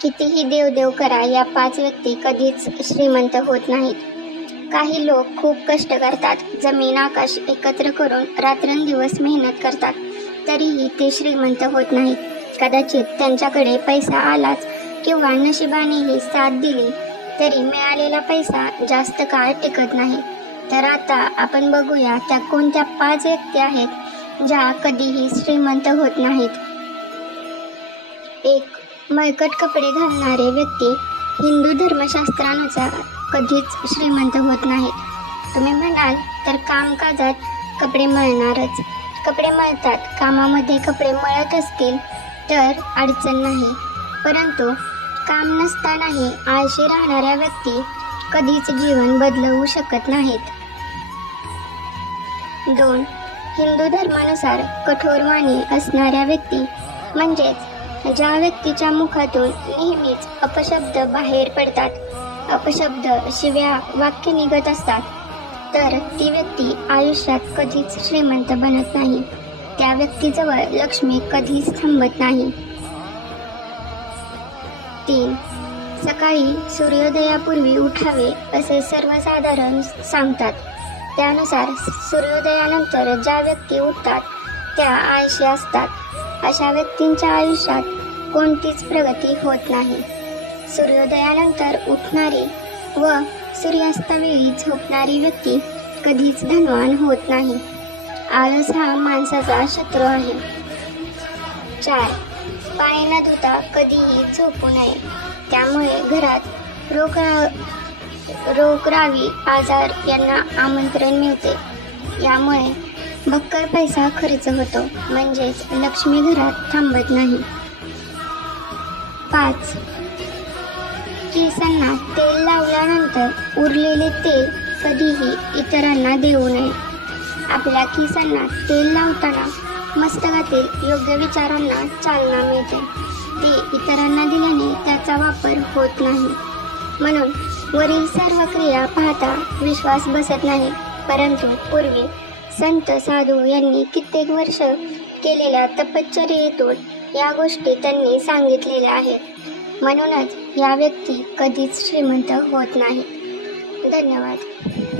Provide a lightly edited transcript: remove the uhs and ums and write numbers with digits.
कितीही देवदेव करा, या 5 व्यक्ती कधीच श्रीमंत होत नाहीत. काही लोक खूप कष्ट करतात, जमीन आकाश एकत्र करून रात्रंदिवस मेहनत करतात, तरीही ते श्रीमंत होत नाहीत. कदाचित त्यांच्याकडे पैसा आलाच किंवा नशिबानेही साथ दिली तरी मिळालेला पैसा जास्त काळ टिकत नाही. तर आता आपण बघूया त्या कोणत्या 5 व्यक्ती आहेत ज्या कधीही श्रीमंत होत नाहीत. 1. मळकट कपडे घालणारे व्यक्ती हिंदू धर्मशास्त्रानुसार कधीच श्रीमंत होत नाहीत. तुम्ही म्हणाल तर कामकाजात कपडे मळणारच. कपडे मळतात, कामामध्ये कपडे मळत असतील तर अडचण नाही, परंतु काम नसतानाही आळशी राहणाऱ्या व्यक्ती कधीच जीवन बदलवू शकत नाहीत. 2. हिंदू धर्मानुसार कठोर वाणी असणाऱ्या व्यक्ती, म्हणजेच ज्या व्यक्तीच्या मुखातून नेहमीच अपशब्द बाहेर पडतात, अपशब्द शिव्या वाक्य निघत असतात, तर ती व्यक्ती आयुष्यात कधीच श्रीमंत बनत नाही. त्या व्यक्तीजवळ लक्ष्मी कधीच थांबत नाही. 3. सकाळी सूर्योदयापूर्वी उठावे असे सर्वसाधारण सांगतात. त्यानुसार सूर्योदयानंतर ज्या व्यक्ती उठतात त्या आळशी असतात. अशा व्यक्तींच्या आयुष्यात कोणतीच प्रगती होत नाही. सूर्योदयानंतर उठणारी व सूर्यास्तावेळी झोपणारी व्यक्ती कधीच धनवान होत नाही. आळस हा माणसाचा शत्रू आहे. 4. पाय न धुता कधीही झोपू नये. त्यामुळे घरात रोगराई आजार यांना आमंत्रण मिळते. यामुळे बक्कळ पैसा खर्च होतो, म्हणजेच लक्ष्मी घरात थांबत नाही. 5. केसांना तेल लावल्यानंतर उरलेले तेल कधीही इतरांना देऊ नये. आपल्या केसांना तेल लावताना मस्तकातील योग्य विचारांना चालना मिळते. ते इतरांना दिल्याने त्याचा वापर होत नाही. म्हणून वरील सर्व क्रिया पाहता विश्वास बसत नाही, परंतु पूर्वी संत साधू यांनी कित्येक वर्ष केलेल्या तपश्चर्येतून या गोष्टी त्यांनी सांगितलेल्या आहेत. म्हणूनच या व्यक्ती कधीच श्रीमंत होत नाही. धन्यवाद.